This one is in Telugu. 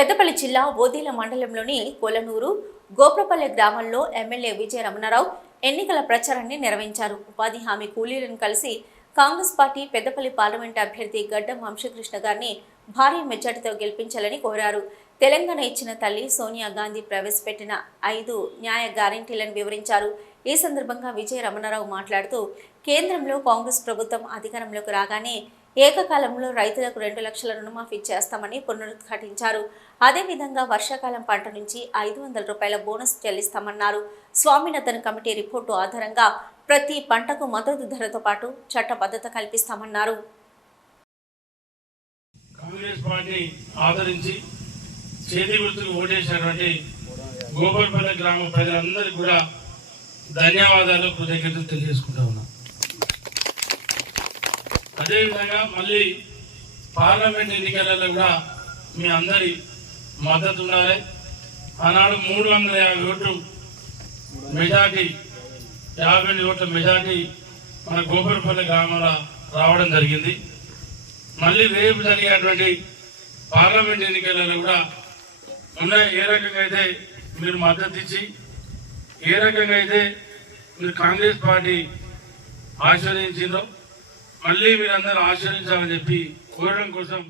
పెద్దపల్లి జిల్లా ఓదెల మండలంలోని కొలనూరు గోప్రపల్లె గ్రామంలో ఎమ్మెల్యే విజయ రమణారావు ఎన్నికల ప్రచారాన్ని నిర్వహించారు. ఉపాధి హామీ కూలీలను కలిసి కాంగ్రెస్ పార్టీ పెద్దపల్లి పార్లమెంట్ అభ్యర్థి గడ్డం వంశకృష్ణ గారిని భారీ మెజార్టీతో గెలిపించాలని కోరారు. తెలంగాణ ఇచ్చిన తల్లి సోనియా గాంధీ ప్రవేశపెట్టిన 5 న్యాయ గ్యారెంటీలను వివరించారు. ఈ సందర్భంగా విజయ రమణారావు మాట్లాడుతూ కేంద్రంలో కాంగ్రెస్ ప్రభుత్వం అధికారంలోకి రాగానే ఏకకాలంలో రైతులకు 2 లక్షల రుణమాఫీ చేస్తామని పునరుద్ఘాటించారు. అదేవిధంగా వర్షాకాలం పంట నుంచి 500 రూపాయల బోనస్ చెల్లిస్తామన్నారు. స్వామినాథన్ కమిటీ రిపోర్టు ఆధారంగా ప్రతి పంటకు మద్దతు ధరతో పాటు చట్టబద్ధత కల్పిస్తామన్నారు. కాంగ్రెస్ పార్టీ ఆదరించి చేతి గుర్తుకు ఓటేసినటువంటి గోపల్పల్లి గ్రామ ప్రజలందరికీ కూడా ధన్యవాదాలు, కృతజ్ఞతలు తెలియజేసుకుంటా ఉన్నాం. అదేవిధంగా మళ్ళీ పార్లమెంట్ ఎన్నికలలో కూడా మీ అందరి మద్దతు ఉండాలి. ఆనాడు 350 ఓట్లు మెజార్టీ, 50 ఓట్ల మెజార్టీ మన గోపల్పల్లి గ్రామంలో రావడం జరిగింది. మళ్ళీ రేపు జరిగేటువంటి పార్లమెంట్ ఎన్నికలలో కూడా ఏ రకంగా అయితే మీరు మద్దతు ఇచ్చి, ఏ రకంగా అయితే మీరు కాంగ్రెస్ పార్టీ ఆశీర్వదించిందో మళ్ళీ మీరందరూ ఆశీర్వదించాలని చెప్పి కోరడం కోసం